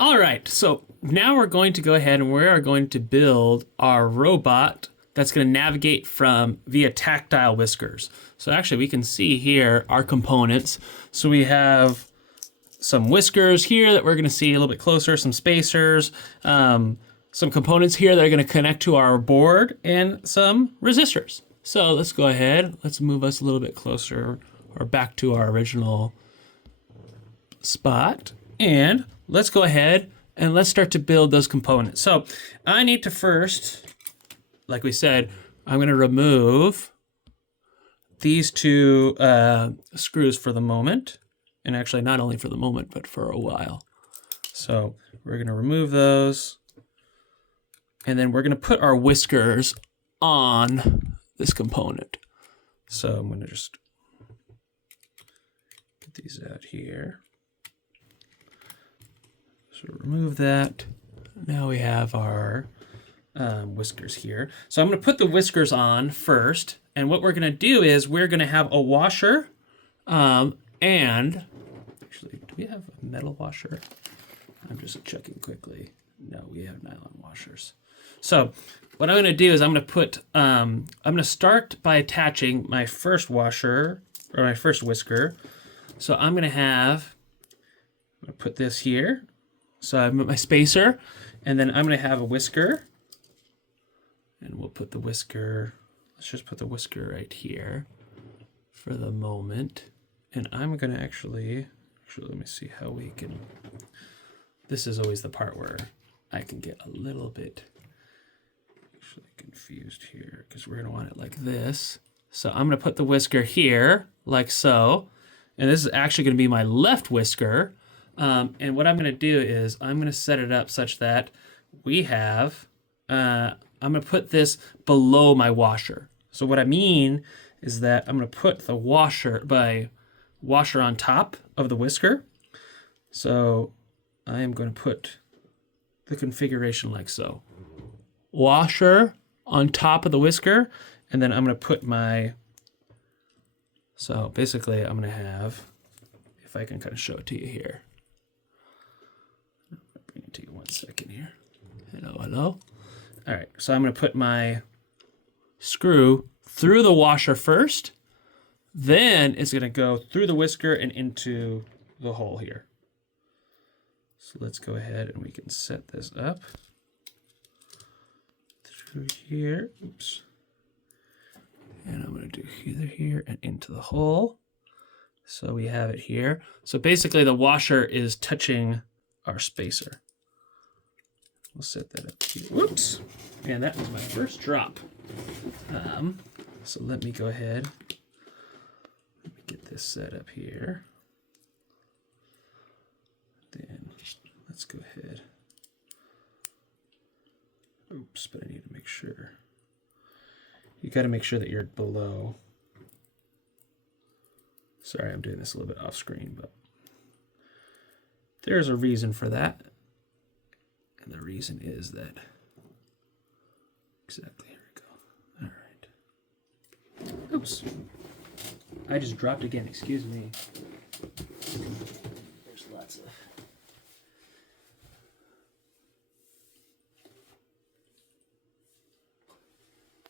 All right, so now we're going to go ahead and we are going to build our robot that's going to navigate from via tactile whiskers. So actually we can see here our components. So we have some whiskers here that we're going to see a little bit closer, some spacers, some components here that are going to connect to our board, and some resistors. So let's go ahead, let's move us a little bit closer or back to our original spot. And let's go ahead and let's start to build those components. So I need to first, like we said, I'm going to remove these two screws for the moment. And actually not only for the moment, but for a while. So we're going to remove those. And then we're going to put our whiskers on this component. So I'm going to just get these out here. So remove that. Now we have our whiskers here. So I'm going to put the whiskers on first. And what we're going to do is we're going to have a washer. And actually, do we have a metal washer? I'm just checking quickly. No, we have nylon washers. So what I'm going to do is I'm going to start by attaching my first washer or my first whisker. So I'm going to put this here. So I've got my spacer, and then I'm going to have a whisker, and we'll put the whisker, let's just put the whisker right here for the moment. And I'm going to actually let me see how we can, this is always the part where I can get a little bit actually confused here because we're going to want it like this. So I'm going to put the whisker here like so. And this is actually going to be my left whisker. And what I'm going to do is I'm going to set it up such that we have, I'm going to put this below my washer. So what I mean is that I'm going to put the washer on top of the whisker. So I am going to put the configuration like so. Washer on top of the whisker, and then I'm going to put so basically I'm going to have, if I can kind of show it to you here. I'll bring it to you 1 second here. Hello. All right, so I'm going to put my screw through the washer first. Then it's going to go through the whisker and into the hole here. So let's go ahead and we can set this up through here. Oops. And I'm going to do either here and into the hole. So we have it here. So basically the washer is touching our spacer. We'll set that up here. Whoops. And that was my first drop. So let me go ahead. Let me get this set up here. Then let's go ahead. Oops, but I need to make sure. You got to make sure that you're below. Sorry, I'm doing this a little bit off screen, but there's a reason for that. And the reason is that, exactly, here we go. All right. Oops. I just dropped again, excuse me. There's lots of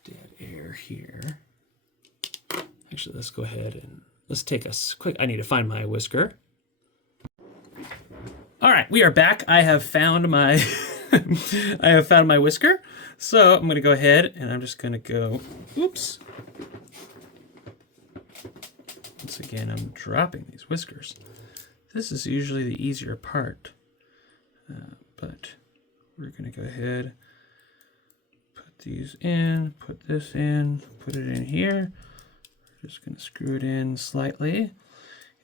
dead air here. Actually, let's go ahead and let's take a quick, I need to find my whisker. All right, we are back. I have found my whisker. So I'm gonna go ahead and I'm just gonna go, oops. Once again, I'm dropping these whiskers. This is usually the easier part, but we're gonna go ahead, put these in, put this in, put it in here. We're just gonna screw it in slightly.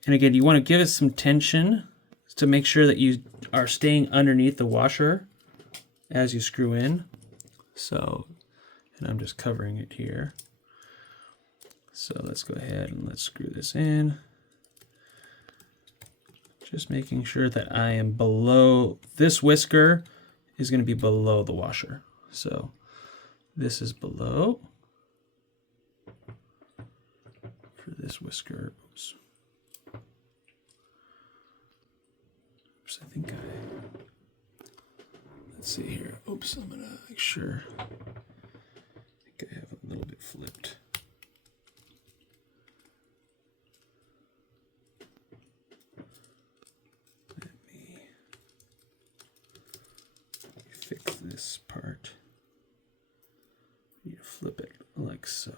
And again, you wanna give it some tension to make sure that you are staying underneath the washer as you screw in. So, and I'm just covering it here. So let's go ahead and let's screw this in. Just making sure that I am below, this whisker is going to be below the washer. So this is below for this whisker. Oops, I think let's see here. Oops, I'm gonna make sure. I think I have a little bit flipped. Let me fix this part. You flip it like so.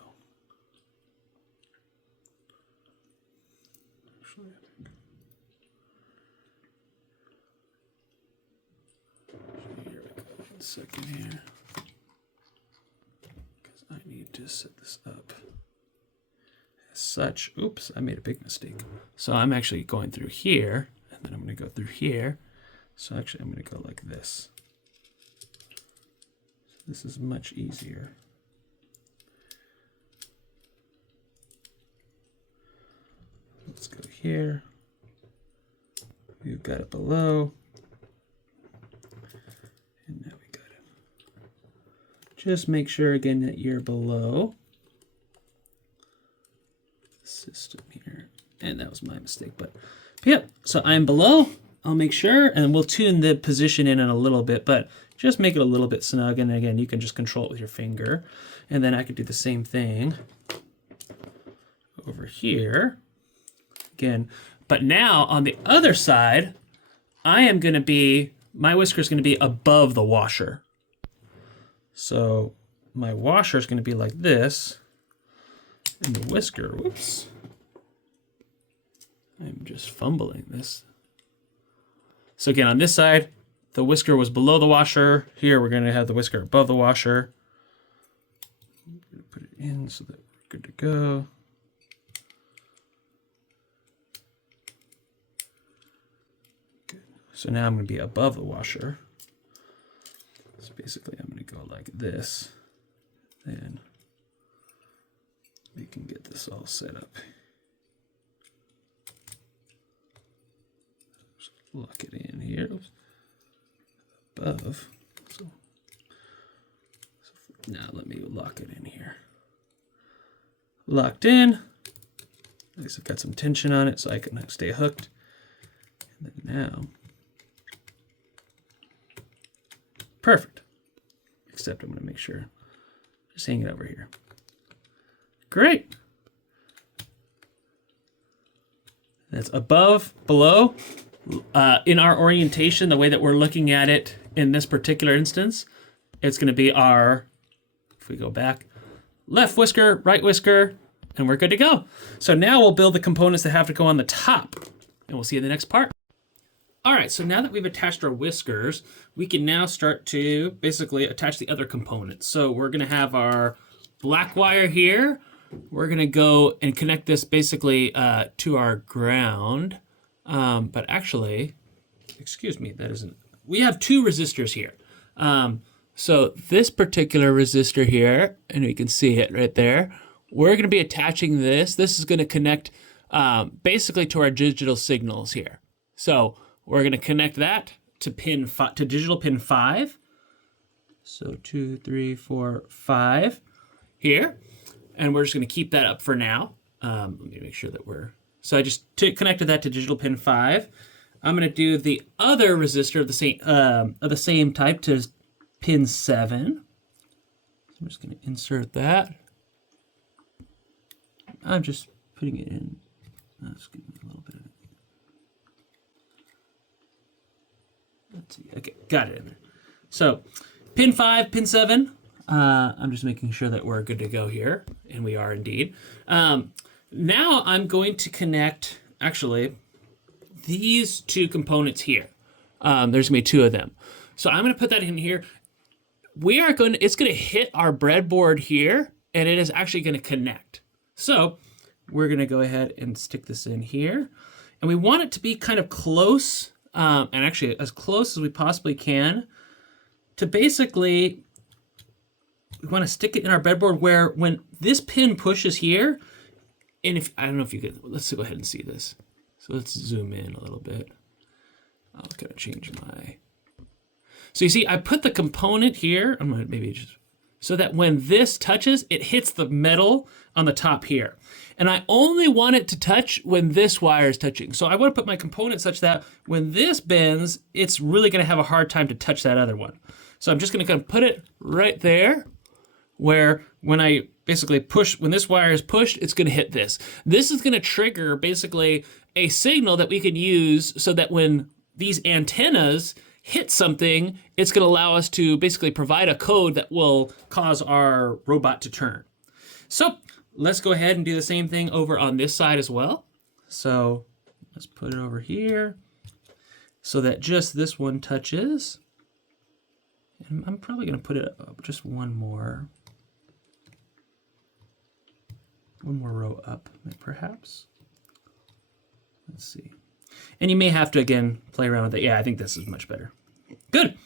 Actually, I think. Here we go. 1 second here. Because I need to set this up as such. Oops, I made a big mistake. So I'm actually going through here, and then I'm going to go through here. So actually, I'm going to go like this. So this is much easier. Let's go here. We've got it below. And now we got it. Just make sure again that you're below the system here. And that was my mistake, but yep. So I'm below. I'll make sure, and we'll tune the position in a little bit, but just make it a little bit snug. And again, you can just control it with your finger. And then I could do the same thing over here. Again, but now on the other side, my whisker is going to be above the washer. So my washer is going to be like this, and the whisker, whoops, I'm just fumbling this. So again, on this side, the whisker was below the washer. Here, we're going to have the whisker above the washer. I'm going to put it in so that we're good to go. So now I'm going to be above the washer. So basically I'm going to go like this. Then we can get this all set up. Just lock it in here. Oops. Above. So now let me lock it in here. Locked in. At least I've got some tension on it so I can stay hooked. And then now, perfect. Except I'm going to make sure, just hang it over here. Great. That's above, below. In our orientation, the way that we're looking at it in this particular instance, it's going to be our, if we go back, left whisker, right whisker, and we're good to go. So now we'll build the components that have to go on the top, and we'll see you in the next part. All right, so now that we've attached our whiskers, we can now start to basically attach the other components. So we're gonna have our black wire here. We're gonna go and connect this basically to our ground. But actually, excuse me, that isn't, we have 2 resistors here. So this particular resistor here, and you can see it right there, we're gonna be attaching this. This is gonna connect basically to our digital signals here. So we're going to connect that to digital pin 5. So 2, 3, 4, 5 here. And we're just going to keep that up for now. Let me make sure that so I just connected that to digital pin 5. I'm going to do the other resistor of the same type to pin 7. So I'm just going to insert that. I'm just putting it in. Let's give me a little bit of it. Let's see. Okay, got it in there. So pin 5, pin 7. I'm just making sure that we're good to go here, and we are indeed. Now I'm going to connect, actually, these 2 components here. There's gonna be 2 of them. So I'm gonna put that in here. It's gonna hit our breadboard here, and it is actually gonna connect. So we're gonna go ahead and stick this in here. And we want it to be kind of close, and actually as close as we possibly can, to basically, we want to stick it in our breadboard where when this pin pushes here, and if, I don't know if you can, let's go ahead and see this. So let's zoom in a little bit. I'll kind of change my, so you see, I put the component here, I'm gonna maybe just, so that when this touches, it hits the metal on the top here. And I only want it to touch when this wire is touching. So I want to put my component such that when this bends, it's really going to have a hard time to touch that other one. So I'm just going to kind of put it right there where when I basically push, when this wire is pushed, it's going to hit this. This is going to trigger basically a signal that we can use so that when these antennas hit something, it's going to allow us to basically provide a code that will cause our robot to turn. So let's go ahead and do the same thing over on this side as well. So let's put it over here so that just this one touches. And I'm probably going to put it up just one more row up, perhaps. Let's see. And you may have to, again, play around with it. Yeah, I think this is much better. Good.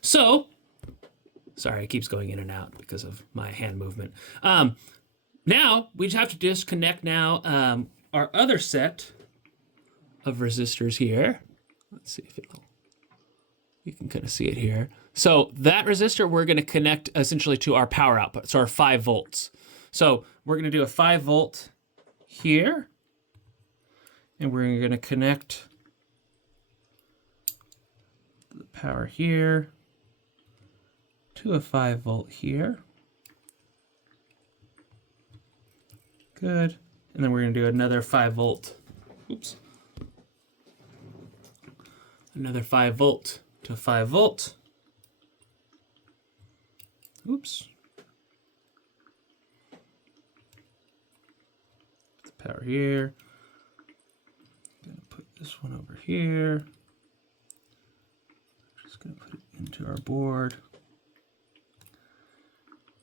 So, sorry, it keeps going in and out because of my hand movement. Now, we just have to disconnect now our other set of resistors here. Let's see if you can kind of see it here. So that resistor, we're going to connect essentially to our power output, so our 5 volts. So we're going to do a 5 volt here, and we're going to connect the power here to a 5 volt here. Good. And then we're going to do another 5 volt. Oops. Another 5 volt to 5 volt. Oops. Put the power here. I'm going to put this one over here. Just going to put it into our board,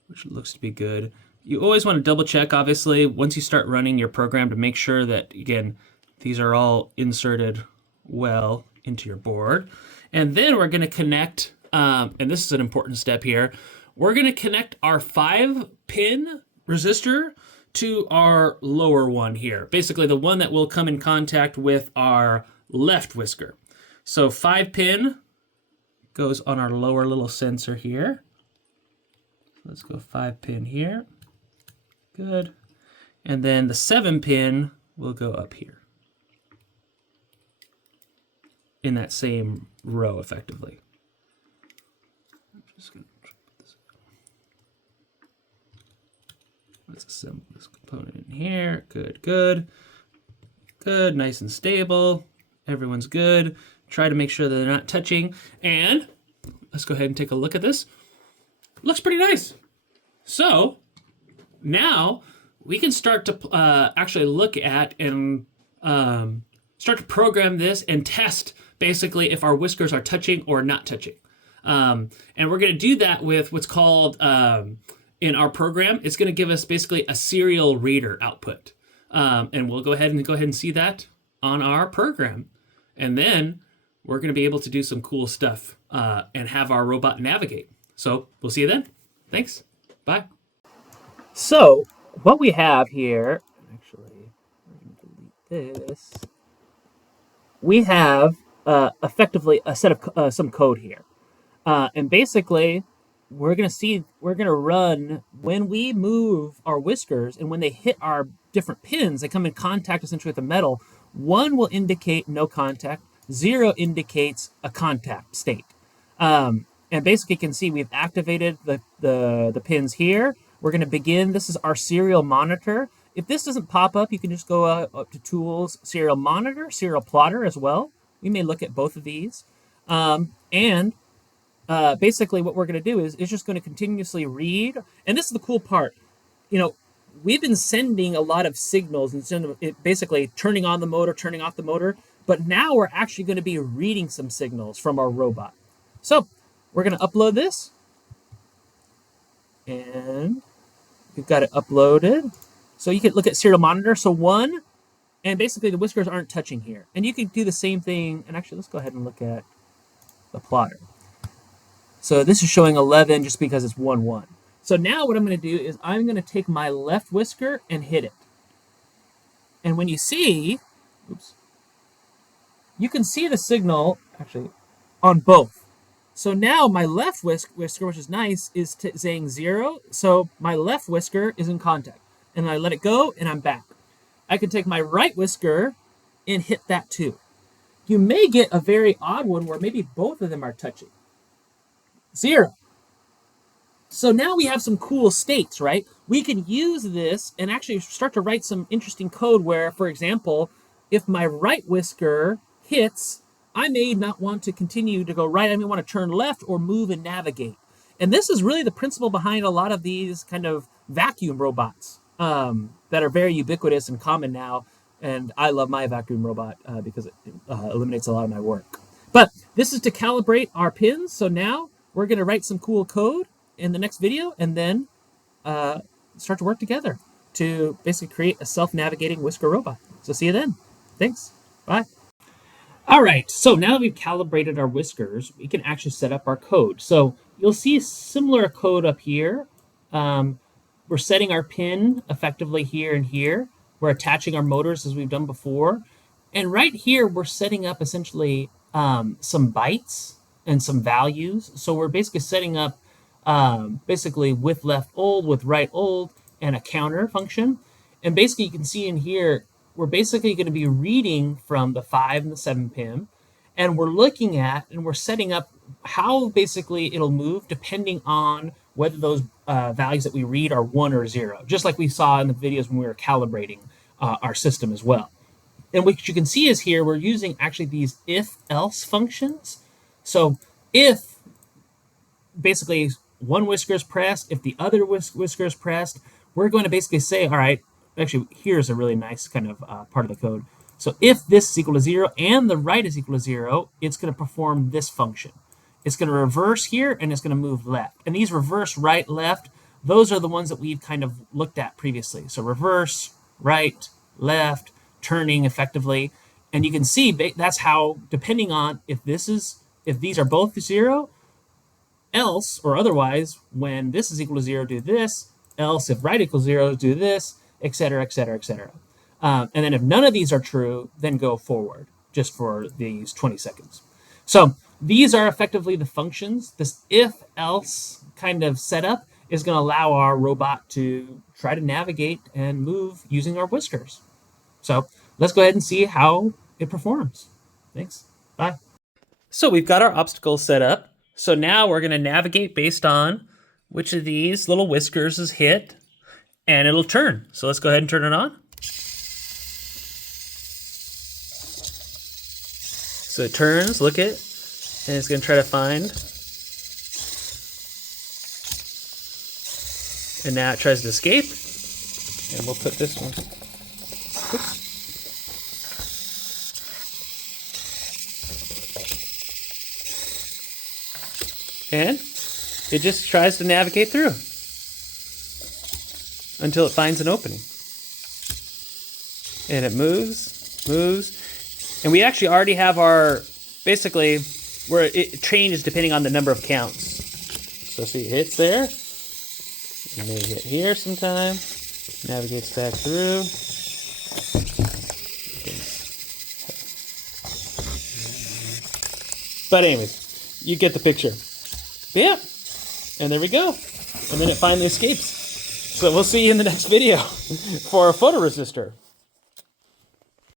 which looks to be good. You always want to double check, obviously, once you start running your program to make sure that, again, these are all inserted well into your board. And then we're going to connect, and this is an important step here, we're going to connect our 5-pin resistor to our lower one here, basically the one that will come in contact with our left whisker. So 5-pin goes on our lower little sensor here. Let's go 5-pin here. Good. And then the 7-pin will go up here in that same row, effectively. I'm just going to put this. Let's assemble this component in here. Good, good. Good, nice and stable. Everyone's good. Try to make sure that they're not touching. And let's go ahead and take a look at this. Looks pretty nice. So now we can start to actually look at and start to program this and test basically if our whiskers are touching or not touching. And we're going to do that with what's called, in our program, it's going to give us basically a serial reader output. And we'll go ahead and see that on our program. And then we're going to be able to do some cool stuff and have our robot navigate. So we'll see you then. Thanks. Bye. So what we have here, actually, I'm going to delete this. We have effectively a set of some code here. And basically, we're going to run when we move our whiskers and when they hit our different pins, they come in contact essentially with the metal. 1 will indicate no contact, 0 indicates a contact state. And basically you can see we've activated the pins here. We're going to begin. This is our serial monitor. If this doesn't pop up, you can just go up to Tools, Serial Monitor, Serial Plotter as well. We may look at both of these. Basically what we're going to do is it's just going to continuously read. And this is the cool part. You know, we've been sending a lot of signals and basically turning on the motor, turning off the motor. But now we're actually going to be reading some signals from our robot. So we're going to upload this. And we've got it uploaded. So you can look at serial monitor. So 1, and basically the whiskers aren't touching here. And you can do the same thing. And actually, let's go ahead and look at the plotter. So this is showing 11 just because it's 1, 1. So now what I'm going to do is I'm going to take my left whisker and hit it. And when you see, oops, you can see the signal actually on both. So now my left whisker, which is nice, is saying 0. So my left whisker is in contact. And I let it go, and I'm back. I can take my right whisker and hit that too. You may get a very odd one where maybe both of them are touching. 0. So now we have some cool states, right? We can use this and actually start to write some interesting code where, for example, if my right whisker hits, I may not want to continue to go right. I may want to turn left or move and navigate. And this is really the principle behind a lot of these kind of vacuum robots that are very ubiquitous and common now. And I love my vacuum robot because it eliminates a lot of my work. But this is to calibrate our pins. So now we're going to write some cool code in the next video and then start to work together to basically create a self-navigating Whisker robot. So see you then. Thanks. Bye. All right, so now that we've calibrated our whiskers, we can actually set up our code. So you'll see similar code up here. We're setting our pin effectively here and here. We're attaching our motors as we've done before. And right here, we're setting up essentially some bytes and some values. So we're basically setting up basically with left old, with right old, and a counter function. And basically you can see in here, we're basically going to be reading from the 5 and the 7 pin, and we're looking at and we're setting up how basically it'll move depending on whether those values that we read are 1 or 0, just like we saw in the videos when we were calibrating our system as well. And what you can see is here we're using actually these if-else functions. So if basically one whisker is pressed, if the other whisker is pressed, we're going to basically say, all right, actually, here's a really nice kind of part of the code. So if this is equal to 0 and the right is equal to 0, it's going to perform this function. It's going to reverse here and it's going to move left. And these reverse, right, left, those are the ones that we've kind of looked at previously. So reverse, right, left, turning effectively. And you can see that's how, depending on if these are both 0, else or otherwise, when this is equal to 0, do this, else if right equals 0, do this, etc., etc., etc. And then if none of these are true, then go forward just for these 20 seconds. So these are effectively the functions. This if-else kind of setup is going to allow our robot to try to navigate and move using our whiskers. So let's go ahead and see how it performs. Thanks. Bye. So we've got our obstacles set up. So now we're going to navigate based on which of these little whiskers is hit, and it'll turn. So let's go ahead and turn it on. So it turns, look it, and it's going to try to find. And now it tries to escape. And we'll put this one. Oops. And it just tries to navigate through until it finds an opening. And it moves, and we actually already have our, basically, where it changes depending on the number of counts. So see, it hits there, and then hit here sometime, navigates back through. But anyways, you get the picture. Yeah, and there we go. And then it finally escapes. So we'll see you in the next video for a photoresistor.